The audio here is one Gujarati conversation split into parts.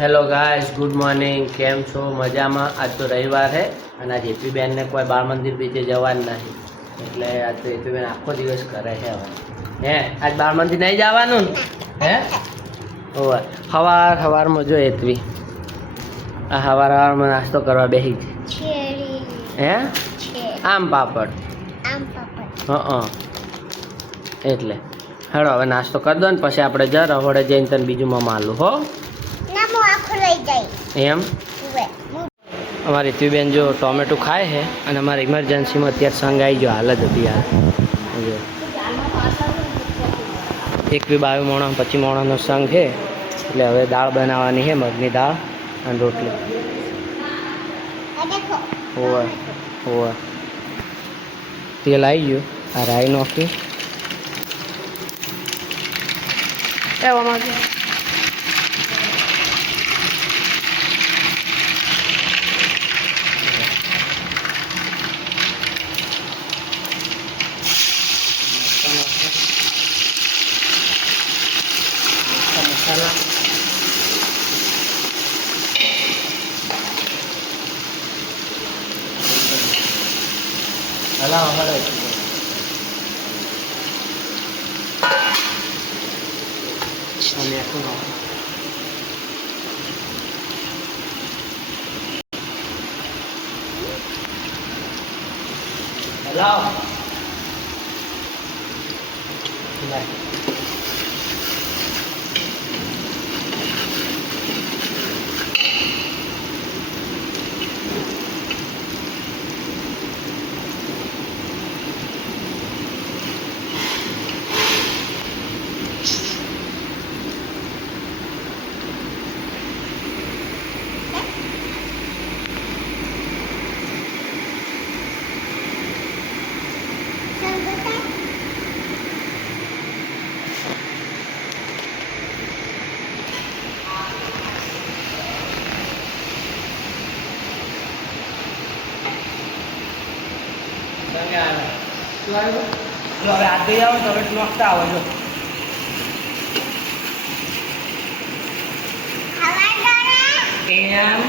Hello guys, good morning. કેમ છો? મજામાં? આજ તો રવિવાર છે અને આજ હેપીબેનને કોઈ બાળ મંદિર બીજે જવાનું નહીં, એટલે આજ તો હેપીબેન આખો દિવસ કરે છે. હવે હે આજ બાળ મંદિર નહીં જવાનું ને? હે ઓવે સવારમાં જો હેતવી આ સવારમાં નાસ્તો કરવા બેસી હે આમ પાપડ એટલે હેડો હવે નાસ્તો કરી દો ને પછી આપણે જરા વડે જઈને તને બીજું માલું હો એમ. અમારી તીબેન જો ટોમેટો ખાય છે અને અમારે ઇમરજન્સીમાં અત્યારે સંગ આવી ગયો હાલ જ હતી યાર. એક બી 22 માણસ 25 માણસનો સંઘ છે એટલે હવે દાળ બનાવવાની છે, મગની દાળ અને રોટલી. હોવે હોવે તેલ આવી ગયું. આ રાઈ નાખી એવામાં મસાલા હલાવ હલાવ હલાવ હવે આધી આવો તો હવે નોખતા આવો જો એમ.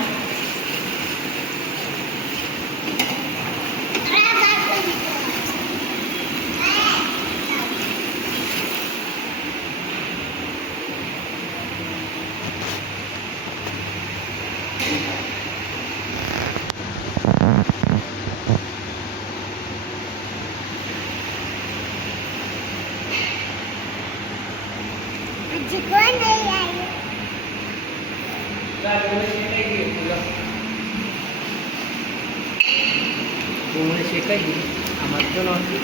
ડુંગળી શેકાઈ ગઈ. આ મરચો નાખી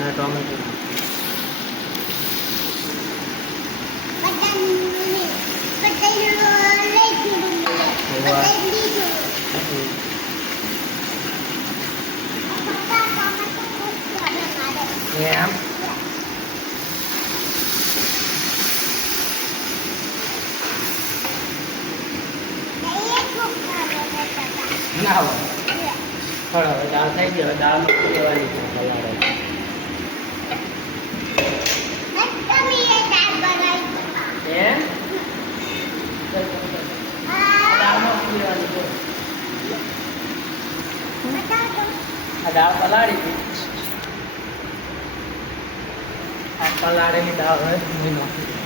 અને ટોમેટો એમ. ના હોય હવે દાળ થઈ ગઈ. હવે દાળ મૂકી દેવાની છે સવારે. એમ દાળ મૂકી દેવાની છે. આ દાળ પલાળી હતી. આ પલાળેલી દાળ હોય હું નાખી દઉં.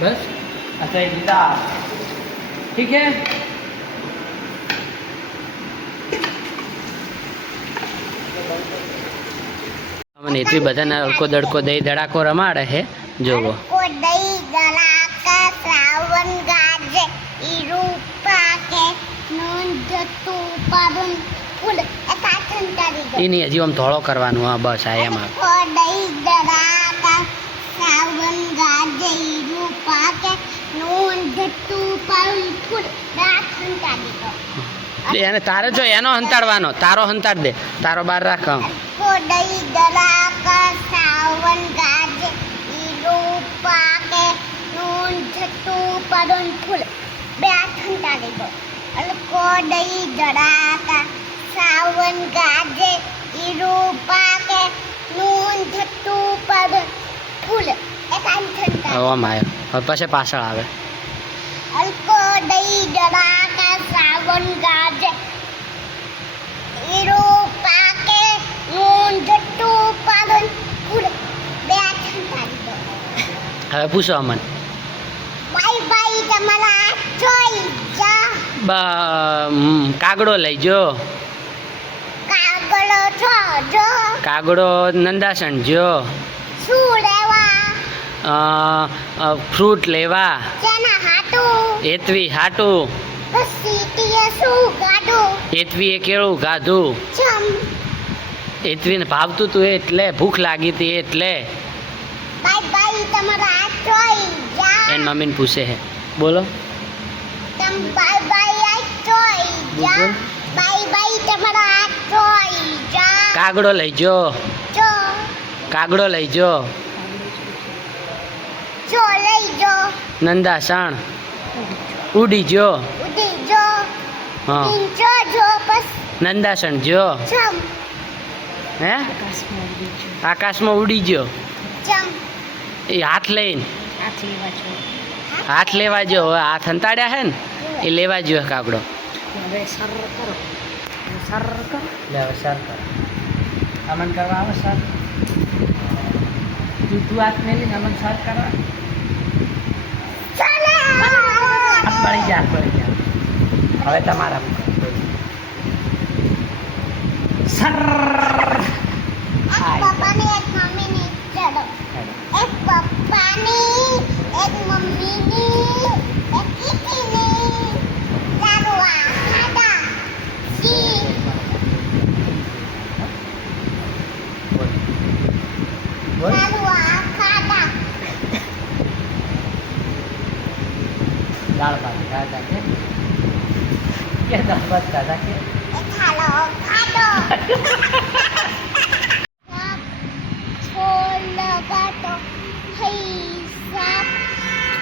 बस अच्छा ये दाल ठीक है. મને એટલી બધાને અડકો દડકો દહીં ધડાકો રમાડે છે જોવો. એની હજી આમ ધોળો કરવાનું. હા બસ આ એમાં એને તારે જો એનો હંતાડવાનો. તારો હંતાડ દે. તારો બહાર રાખ. દઈ દરાકા સાવન ગાજે ઈડું પાકે નૂન છટું પડન ફૂલ બે ઠંડા દેગો અલકો દઈ દરાકા સાવન ગાજે ઈડું પાકે નૂન છટું પડન ફૂલ એક ઠંડા આમ આવ્યો હવે પછી પાછળ આવે અલકો દઈ દરાકા સાવન ગાજે ઈડું પાકે નૂન છટું પડન ફૂલ બે ઠંડા દેગો હવે પૂછો અમન બાય બાય તમારા જોઈ જા કાગડો લઈ જો કાગળો છો જો કાગડો નંદાસણ જો શું લેવા ફ્રૂટ લેવા જેના હાટું એતવી હાટું સીટીએ શું ગાડું એતવીએ કેળું ગાધું ચમ એતવીને ભાવતું તું એટલે ભૂખ લાગી હતી એટલે બાય બાય તમારા જોઈ જા એન મમ્મીને પૂછે હે બોલો તમ બાય બાય જોઈ જા બોલ. બાય બાય તમારા જોઈ જા કાગડો લઈ જો જો કાગડો લઈ જો જો લઈ જો નંદાસણ ઉડી જો ઉડી જો હા જો જો બસ નંદાસણ જો ચમ હે આકાશમાં ઉડી ગયો ચમ એ હાથ લઈને હાથ લેવા જો હવે હાથ હંતાડ્યા હે ને એ લેવા જો કાગડો લે હવે સર કર અમન કરવા આવે સર તું હાથ મેલી અમન સર કરવા પડી જા હવે તમારા સર એક પપ્પાની એક મમ્મીની ચડો એક પપ્પાની એક મમ્મીની એક કીકીની ચાલવા ખાડા સી ચાલવા ખાડા દાળ ભાત ખાધા કે દાળ ભાત ખાધા કે એક હાલો ખાડો છોડ લગાતો હઈ સાપ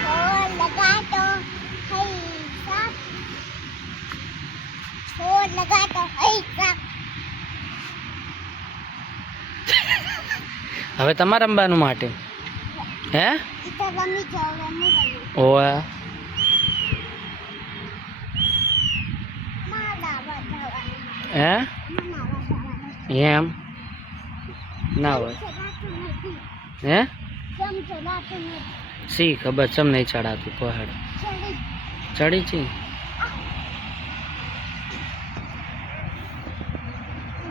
છોડ લગાતો હઈ સાપ છોડ લગાતો હઈ સાપ હવે તમારે રમવાનું માટે હે તો રમી જાવ રમી ઓવે મારા બધાવા હે મારા બધાવા એમ ના હોય હે જમ ચલાતો નથી સી ખબર ચમ નહીં ચડાતું પહાડ ચડી ચડી છે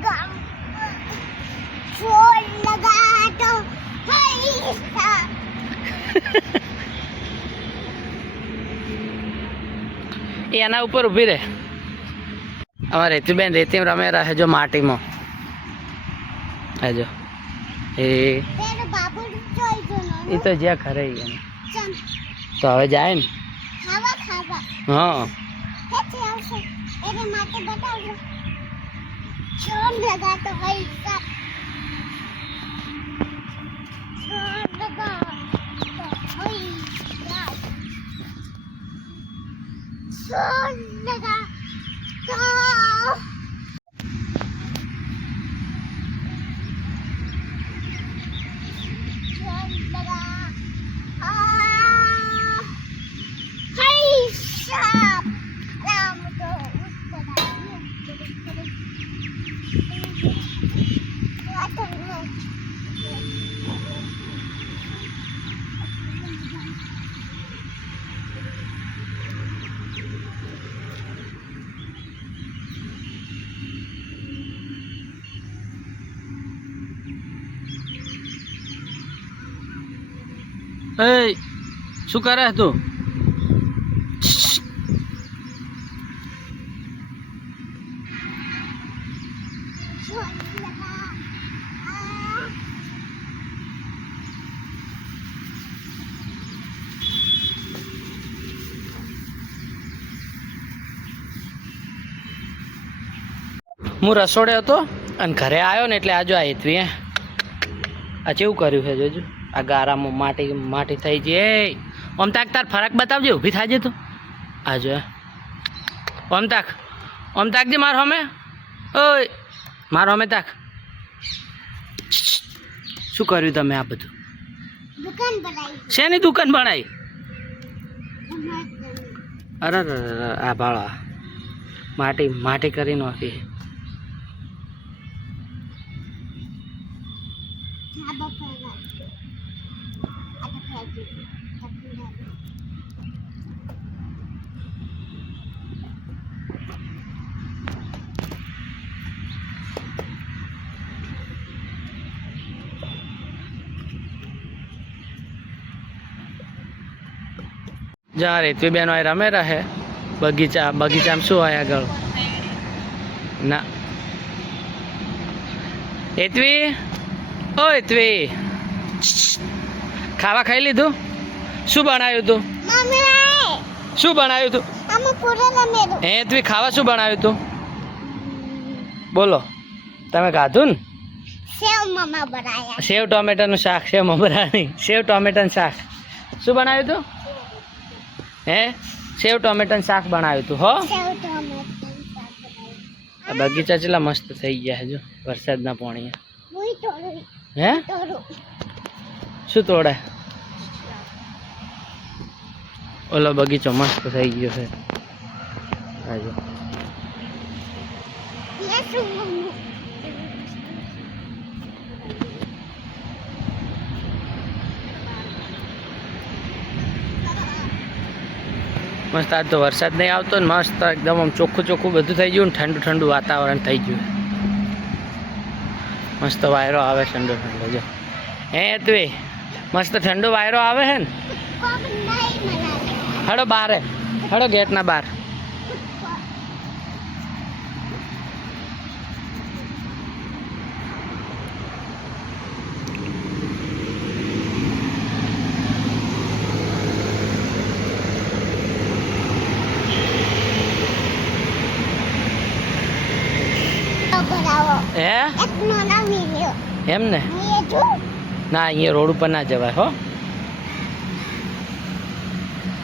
ગામ છોડ લગાતો હઈ સાપ એ એના ઉપર ઊભી રહે અમારે રેતીબેન રેતીમાં રમે રહે જો માટીમાં હેજો એ તેરો બાબુ જોઈ જો એ તો જ્યાં ખરે એને ચમ તો હવે જાય ને ખાવા ખાવા હા કેથી આવશે એને માટે બતાવજો છોડ લગાતો હઈ સાપ છોડ લગાતો હઈ સાપ છોડ લગાતો છોડ લગા હઈ સાપ રામ તો એ શું કરે તું હું રસોડે હતો અને ઘરે આવ્યો ને એટલે આજો આ હેતવી આ કેવું કર્યું છે જોજો આ ગારામાં માટી થઈ જાય ઓમ તાક તાર ફરક બતાવજે ઊભી થાજે તું આજો ઓમ તાકજે મારો હમે ઓય મારો હમે તાક શું કર્યું તમે આ બધું દુકાન બનાવી શેની દુકાન બનાવી અરે આ ભાળા માટી કરી નાખી જા રેતવી બેન હોય રમે રહે બગીચામાં શું હોય આગળ ના હેતવી ઓ હેતવી ખાવા ખાઈ લીધું શું બનાવ્યું તું શું બનાવ્યું તું હેતવી ખાવા શું બનાવ્યું તું બોલો તમે ખાધું ને સેવ ટોમેટાનું શાક સેવ મમરાની સેવ ટોમેટાનું શાક શું બનાવ્યું તું હે સેવ ટોમેટાનું શાક બનાવ્યું તું હો આ બગીચા કેટલા મસ્ત થઈ ગયા છે જો વરસાદના પાણી હે શું તોડે ઓલો બગીચો મસ્ત થઈ ગયો છે આજો મસ્ત આજ તો વરસાદ નહીં આવતો ને મસ્ત એકદમ આમ ચોખ્ખું બધું થઈ ગયું ને ઠંડુ વાતાવરણ થઈ ગયું મસ્ત વાયરો આવે ઠંડો જો હે તું મસ્ત ઠંડો વાયરો આવે છે ને હડો બારે હડો ગેટના બહાર હે એમ ને ના અહીંયા રોડ ઉપર ના જવાય હો